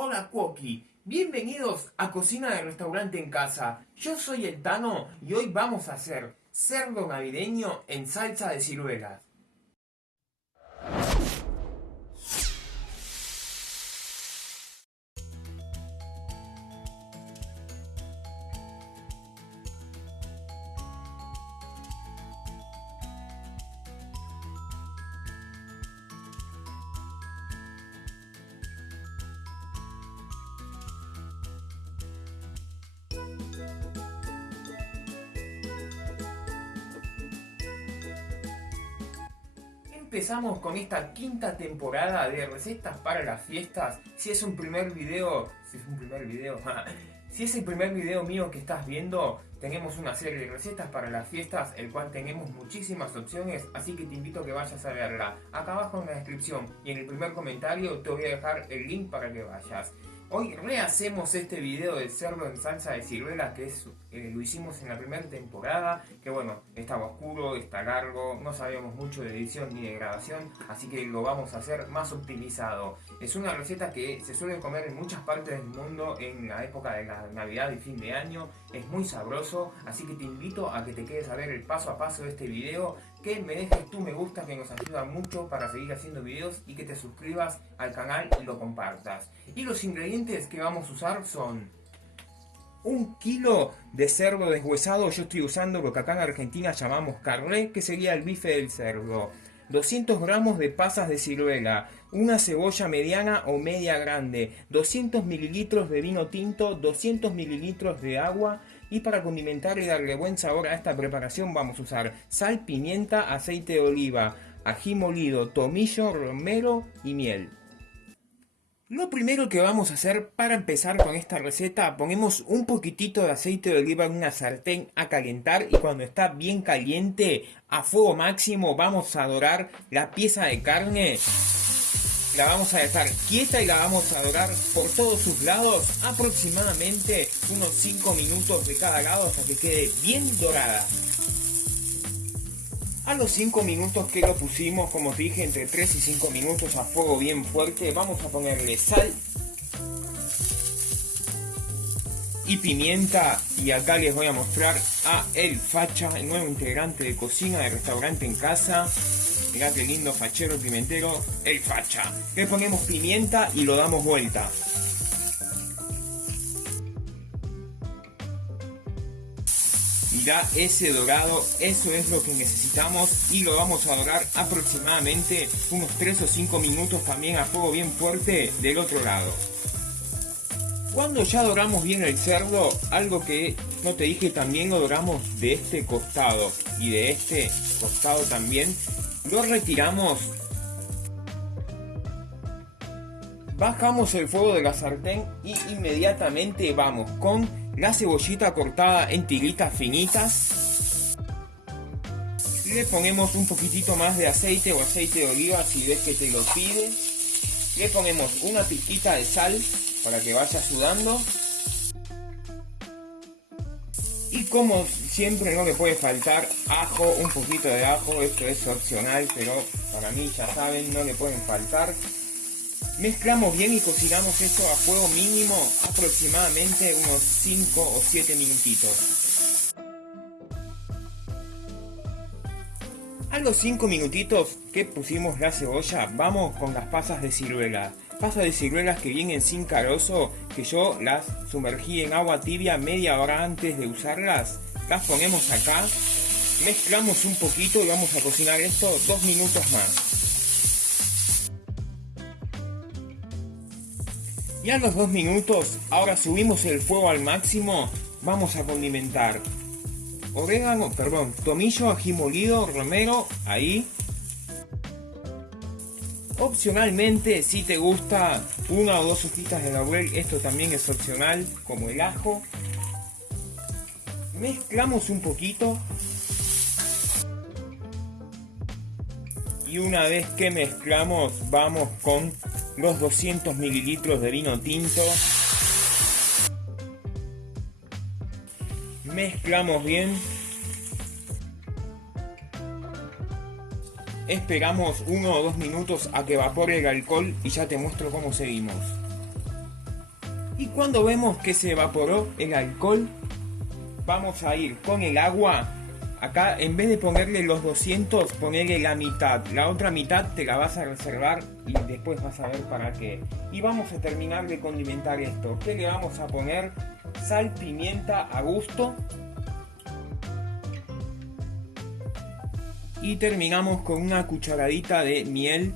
Hola Cuoqui, bienvenidos a Cocina de Restaurante en Casa. Yo soy el Tano y hoy vamos a hacer cerdo navideño en salsa de ciruelas. Empezamos con esta quinta temporada de recetas para las fiestas. Si es el primer video, si es el primer video mío que estás viendo, tenemos una serie de recetas para las fiestas, el cual tenemos muchísimas opciones, así que te invito a que vayas a verla. Acá abajo en la descripción y en el primer comentario te voy a dejar el link para que vayas. Hoy rehacemos este video del cerdo en salsa de ciruela lo hicimos en la primera temporada, que bueno, estaba oscuro, está largo, no sabíamos mucho de edición ni de grabación, así que lo vamos a hacer más optimizado. Es una receta que se suele comer en muchas partes del mundo en la época de la Navidad y fin de año, es muy sabroso, así que te invito a que te quedes a ver el paso a paso de este video, que me dejes tu me gusta, que nos ayuda mucho para seguir haciendo videos, y que te suscribas al canal y lo compartas. Y los ingredientes que vamos a usar son 1 kilo de cerdo deshuesado. Yo estoy usando lo que acá en Argentina llamamos carné, que sería el bife del cerdo. 200 gramos de pasas de ciruela, una cebolla mediana o media grande, 200 mililitros de vino tinto, 200 mililitros de agua. Y para condimentar y darle buen sabor a esta preparación vamos a usar sal, pimienta, aceite de oliva, ají molido, tomillo, romero y miel. Lo primero que vamos a hacer para empezar con esta receta, ponemos un poquitito de aceite de oliva en una sartén a calentar, y cuando está bien caliente, a fuego máximo, vamos a dorar la pieza de carne. La vamos a dejar quieta y la vamos a dorar por todos sus lados, aproximadamente unos 5 minutos de cada lado hasta que quede bien dorada. A los 5 minutos que lo pusimos, como te dije, entre 3 y 5 minutos a fuego bien fuerte, vamos a ponerle sal y pimienta. Y acá les voy a mostrar a El Facha, el nuevo integrante de Cocina de Restaurante en Casa. Mirá qué lindo fachero pimentero, El Facha. Le ponemos pimienta y lo damos vuelta. Mirá ese dorado, eso es lo que necesitamos, y lo vamos a dorar aproximadamente unos 3 o 5 minutos también a fuego bien fuerte del otro lado. Cuando ya doramos bien el cerdo, algo que no te dije, también lo doramos de este costado y de este costado también. Lo retiramos, bajamos el fuego de la sartén y inmediatamente vamos con la cebollita cortada en tiritas finitas. Le ponemos un poquitito más de aceite o aceite de oliva si ves que te lo pide. Le ponemos una pizquita de sal para que vaya sudando. Y como siempre no le puede faltar ajo, un poquito de ajo, esto es opcional, pero para mí ya saben, no le pueden faltar. Mezclamos bien y cocinamos esto a fuego mínimo aproximadamente unos 5 o 7 minutitos. A los 5 minutitos que pusimos la cebolla, vamos con las pasas de ciruela. Pasas de ciruelas que vienen sin carozo, que yo las sumergí en agua tibia media hora antes de usarlas. Las ponemos acá, mezclamos un poquito y vamos a cocinar esto 2 minutos más. Y a los 2 minutos, ahora subimos el fuego al máximo, vamos a condimentar tomillo, ají molido, romero, ahí. Opcionalmente, si te gusta, 1 o 2 hojitas de laurel, esto también es opcional, como el ajo. Mezclamos un poquito. Y una vez que mezclamos, vamos con los 200 mililitros de vino tinto. Mezclamos bien. Esperamos 1 o 2 minutos a que evapore el alcohol y ya te muestro cómo seguimos. Y cuando vemos que se evaporó el alcohol, vamos a ir con el agua. Acá en vez de ponerle los 200, ponerle la mitad. La otra mitad te la vas a reservar y después vas a ver para qué. Y vamos a terminar de condimentar esto. ¿Qué le vamos a poner? Sal, pimienta a gusto. Y terminamos con una cucharadita de miel.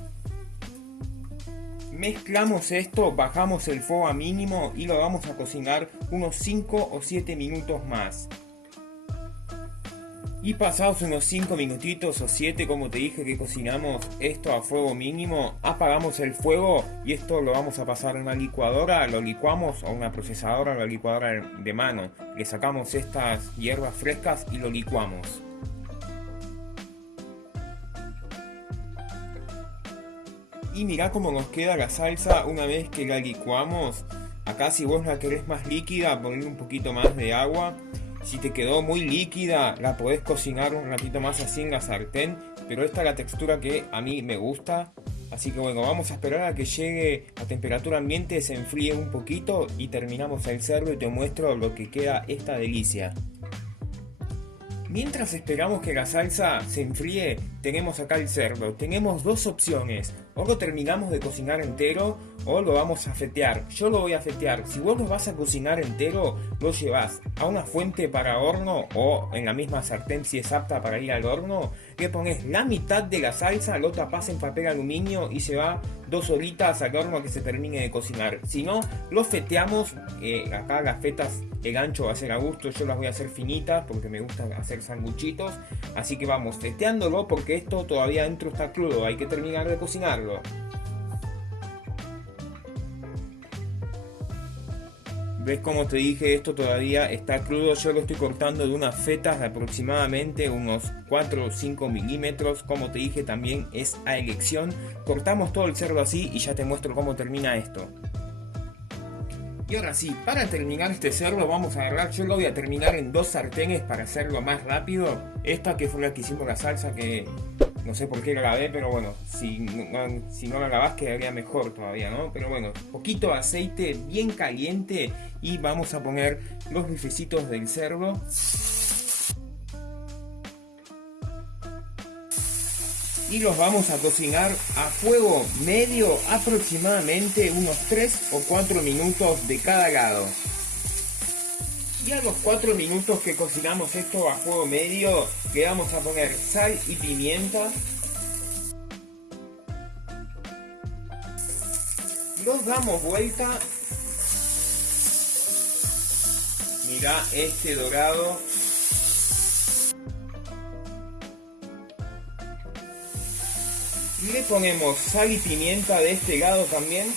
Mezclamos esto, bajamos el fuego a mínimo y lo vamos a cocinar unos 5 o 7 minutos más. Y pasados unos 5 minutitos o 7, como te dije que cocinamos esto a fuego mínimo, apagamos el fuego y esto lo vamos a pasar a una licuadora, lo licuamos, o una procesadora, la licuadora de mano. Le sacamos estas hierbas frescas y lo licuamos. Y mirá cómo nos queda la salsa una vez que la licuamos. Acá si vos la querés más líquida, ponle un poquito más de agua. Si te quedó muy líquida, la podés cocinar un ratito más así en la sartén. Pero esta es la textura que a mí me gusta. Así que bueno, vamos a esperar a que llegue a temperatura ambiente, se enfríe un poquito y terminamos el cerdo y te muestro lo que queda esta delicia. Mientras esperamos que la salsa se enfríe, tenemos acá el cerdo. Tenemos dos opciones. O lo terminamos de cocinar entero o lo vamos a fetear. Yo lo voy a fetear. Si vos lo vas a cocinar entero, lo llevas a una fuente para horno o en la misma sartén si es apta para ir al horno. Le pones la mitad de la salsa, lo tapas en papel aluminio y se va 2 horitas al horno a que se termine de cocinar. Si no, lo feteamos. Acá las fetas, el ancho va a ser a gusto. Yo las voy a hacer finitas porque me gusta hacer sanguchitos. Así que vamos feteándolo porque esto todavía dentro está crudo. Hay que terminar de cocinarlo. ¿Ves como te dije? Esto todavía está crudo. Yo lo estoy cortando de unas fetas de aproximadamente unos 4 o 5 milímetros. Como te dije, también es a elección. Cortamos todo el cerdo así y ya te muestro cómo termina esto. Y ahora sí, para terminar este cerdo vamos a agarrar, yo lo voy a terminar en 2 sartenes para hacerlo más rápido. Esta que fue la que hicimos la salsa, que no sé por qué la lavé, pero bueno, si no la lavás quedaría mejor todavía, ¿no? Pero bueno, poquito de aceite bien caliente y vamos a poner los bifecitos del cerdo. Y los vamos a cocinar a fuego medio aproximadamente unos 3 o 4 minutos de cada lado. Y a los 4 minutos que cocinamos esto a fuego medio, le vamos a poner sal y pimienta. Los damos vuelta. Mirá este dorado. Le ponemos sal y pimienta de este lado también.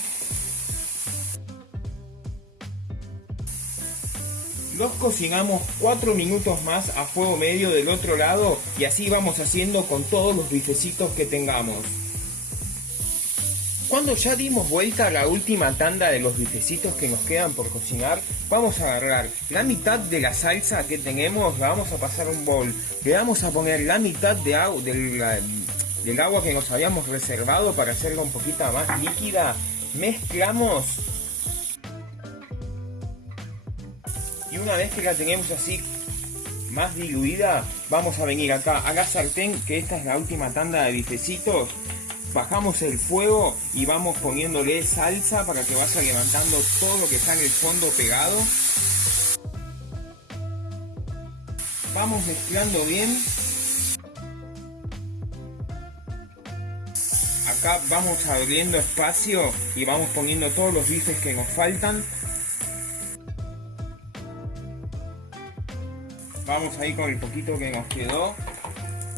Los cocinamos 4 minutos más a fuego medio del otro lado y así vamos haciendo con todos los bifecitos que tengamos. Cuando ya dimos vuelta a la última tanda de los bifecitos que nos quedan por cocinar, vamos a agarrar la mitad de la salsa que tenemos, la vamos a pasar a un bol. Le vamos a poner la mitad de agua del agua que nos habíamos reservado para hacerla un poquito más líquida. Mezclamos y una vez que la tenemos así más diluida, vamos a venir acá a la sartén, que esta es la última tanda de bifecitos. Bajamos el fuego y vamos poniéndole salsa para que vaya levantando todo lo que está en el fondo pegado. Vamos mezclando bien. Acá vamos abriendo espacio y vamos poniendo todos los bifes que nos faltan. Vamos ahí con el poquito que nos quedó.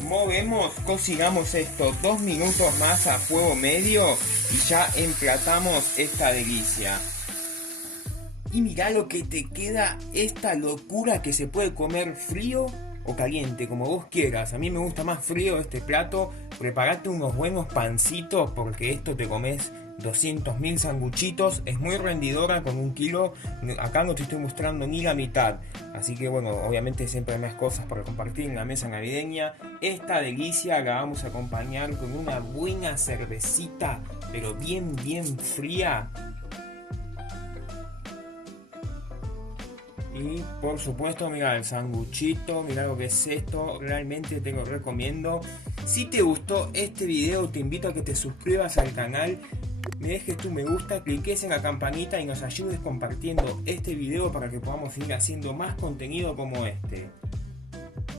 Movemos, cocinamos esto 2 minutos más a fuego medio y ya emplatamos esta delicia. Y mirá lo que te queda, esta locura que se puede comer frío o caliente, como vos quieras. A mí me gusta más frío este plato. Preparate unos buenos pancitos porque esto te comes 200.000 sanguchitos. Es muy rendidora con 1 kilo. Acá no te estoy mostrando ni la mitad. Así que bueno, obviamente siempre hay más cosas para compartir en la mesa navideña. Esta delicia la vamos a acompañar con una buena cervecita, pero bien fría. Y por supuesto, mira el sanguchito, mira lo que es esto, realmente te lo recomiendo. Si te gustó este video, te invito a que te suscribas al canal, me dejes tu me gusta, cliques en la campanita y nos ayudes compartiendo este video para que podamos seguir haciendo más contenido como este.